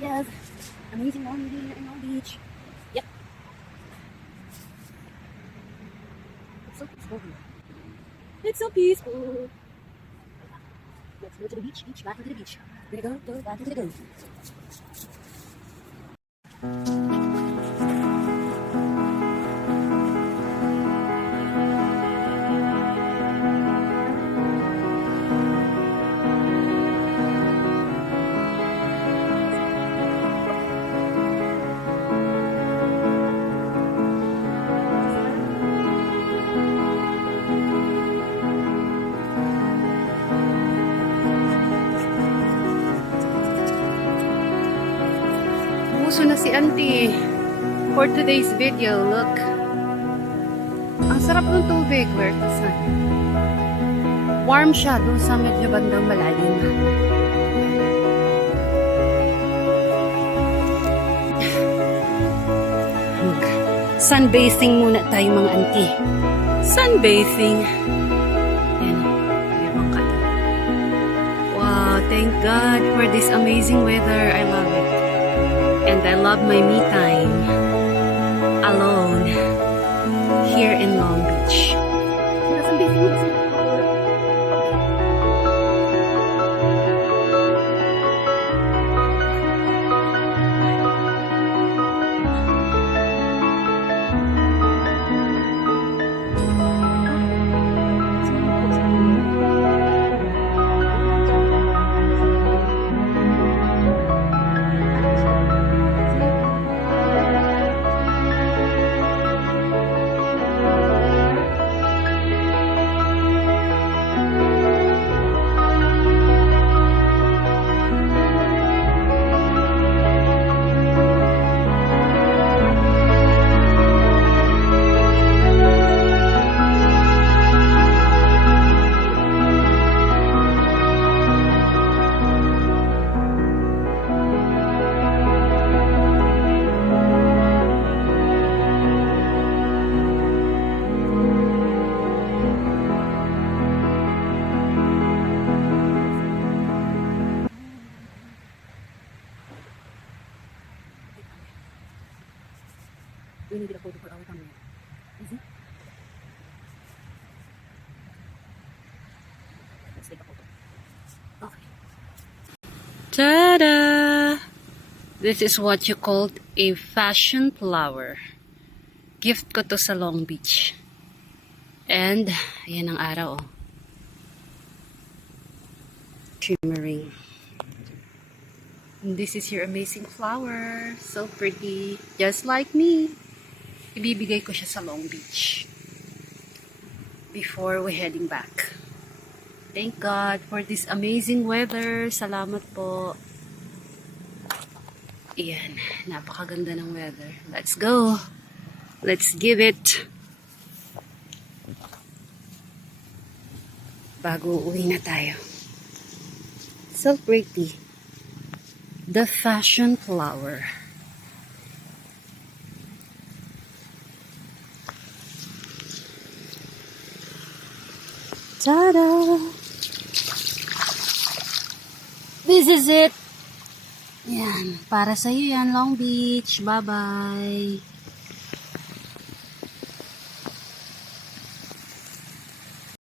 Yes, amazing morning here in Long Beach. Yep, it's so peaceful here. It's so peaceful. Let's go to the beach, back into the beach. We're gonna go back into the go. Puso na si Auntie for today's video. Look. Ang sarap ng tubig. Where's the sun? Warm siya doon sa medyo bandang malalim. Look. Sunbathing muna tayo mga auntie. Sunbathing. Ayan. Mayroong ka. Wow, thank God for this amazing weather. I love it. And I love my me time alone here in Long Beach. We needed a photo for our camera. Easy. Let's take a photo. Okay. Ta-da! This is what you called a fashion flower. Gift ko to sa Long Beach. And, ayan ang araw. Oh. Shimmering. And this is your amazing flower. So pretty. Just like me. Ibibigay ko siya sa Long Beach before we're heading back. Thank God for this amazing weather. Salamat po. Iyan, napakaganda ng weather. Let's go. Let's give it. Bago uwi na tayo. So pretty. The fashion flower. Ta-da! This is it! Yan. Para sa'yo yan, Long Beach. Bye-bye!